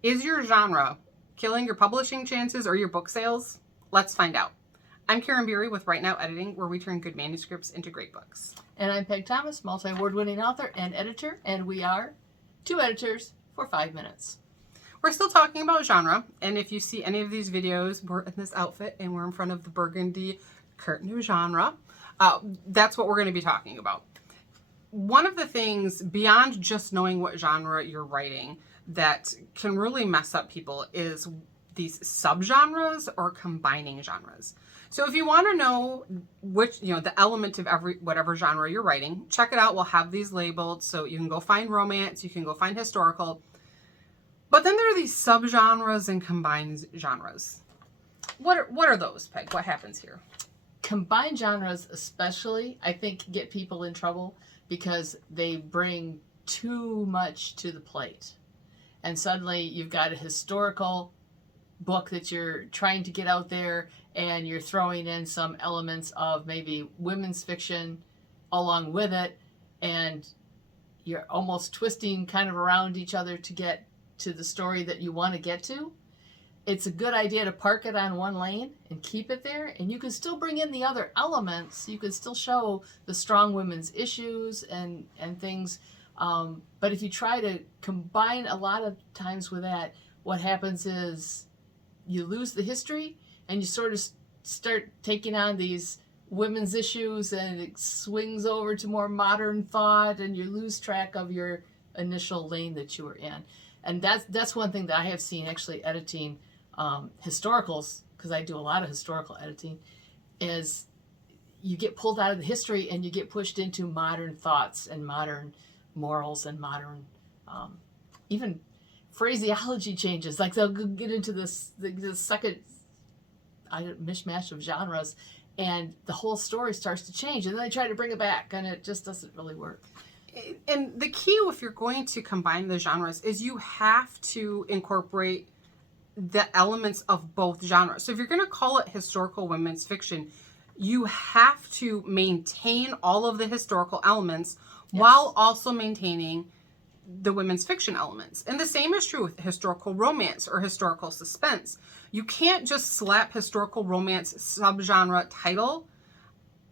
Is your genre killing your publishing chances or your book sales? Let's find out. I'm Karin with Right Now Editing, where we turn good manuscripts into great books. And I'm Pegg Thomas, multi-award winning author and editor, and we are two editors for 5 minutes. We're still talking about genre, and if you see any of these videos, we're in this outfit and we're in front of the burgundy curtain of genre. That's what we're going to be talking about. One of the things beyond just knowing what genre you're writing that can really mess up people is these subgenres or combining genres. So if you want to know which, the element of whatever genre you're writing, check it out. We'll have these labeled so you can go find romance, you can go find historical. But then there are these subgenres and combined genres. What are those, Peg? What happens here? Combined genres especially, I think, get people in trouble because they bring too much to the plate. And suddenly you've got a historical book that you're trying to get out there, and you're throwing in some elements of maybe women's fiction along with it, and you're almost twisting kind of around each other to get to the story that you want to get to. It's a good idea to park it on one lane and keep it there, and you can still bring in the other elements. You can still show the strong women's issues and things. But if you try to combine a lot of times with that, what happens is you lose the history and you sort of start taking on these women's issues, and it swings over to more modern thought, and you lose track of your initial lane that you were in. And that's one thing that I have seen actually editing historicals, because I do a lot of historical editing, is you get pulled out of the history and you get pushed into modern thoughts and modern morals and modern even phraseology changes. Like they'll get into this second mishmash of genres, and the whole story starts to change, and then they try to bring it back, and it just doesn't really work. And the key, if you're going to combine the genres, is you have to incorporate the elements of both genres. So if you're going to call it historical women's fiction, you have to maintain all of the historical elements, yes, while also maintaining the women's fiction elements. And the same is true with historical romance or historical suspense. You can't just slap historical romance subgenre title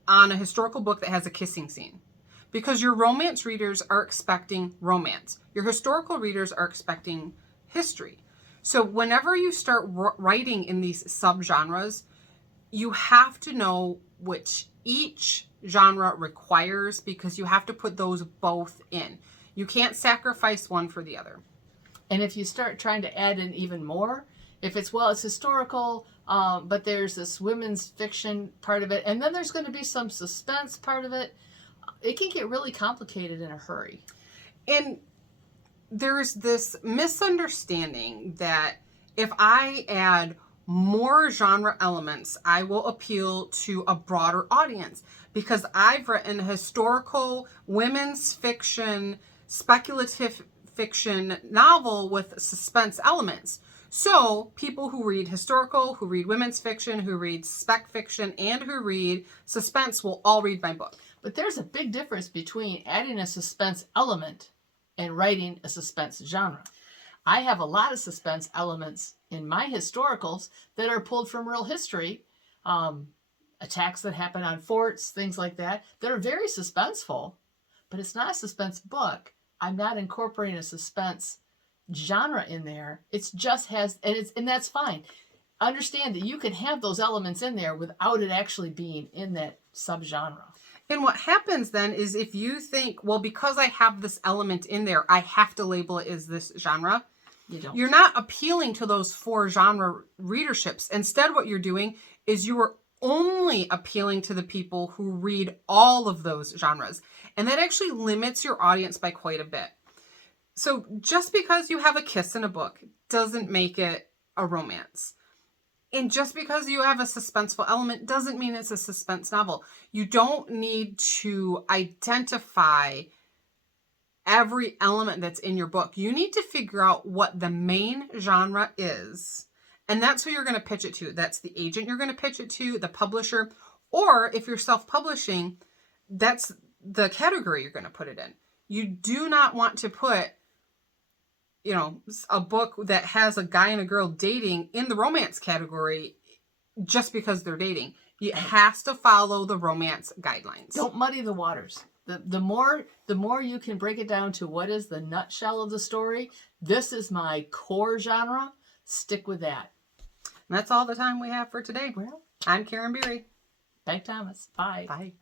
on a historical book that has a kissing scene, because your romance readers are expecting romance. Your historical readers are expecting history. So whenever you start writing in these subgenres, you have to know which each genre requires, because you have to put those both in. You can't sacrifice one for the other. And if you start trying to add in even more, if it's historical, but there's this women's fiction part of it, and then there's going to be some suspense part of it, it can get really complicated in a hurry. And there's this misunderstanding that if I add more genre elements, I will appeal to a broader audience, because I've written historical women's fiction, speculative fiction novel with suspense elements. So people who read historical, who read women's fiction, who read spec fiction, and who read suspense will all read my book. But there's a big difference between adding a suspense element and writing a suspense genre. I have a lot of suspense elements in my historicals that are pulled from real history, attacks that happen on forts, things like that are very suspenseful, but it's not a suspense book. I'm not incorporating a suspense genre in there. It's just has, and that's fine. Understand that you can have those elements in there without it actually being in that subgenre. And what happens then is, if you think, well, because I have this element in there, I have to label it as this genre, you're not appealing to those four genre readerships. Instead, what you're doing is you are only appealing to the people who read all of those genres. And that actually limits your audience by quite a bit. So just because you have a kiss in a book doesn't make it a romance. And just because you have a suspenseful element doesn't mean it's a suspense novel. You don't need to identify every element that's in your book. You need to figure out what the main genre is. And that's who you're going to pitch it to. That's the agent you're going to pitch it to, the publisher. Or if you're self-publishing, that's the category you're going to put it in. You do not want to put a book that has a guy and a girl dating in the romance category just because they're dating. It has to follow the romance guidelines. Don't muddy the waters. The more you can break it down to what is the nutshell of the story, this is my core genre, stick with that. And that's all the time we have for today. Well, I'm Karin Beery. Pegg Thomas. Bye. Bye.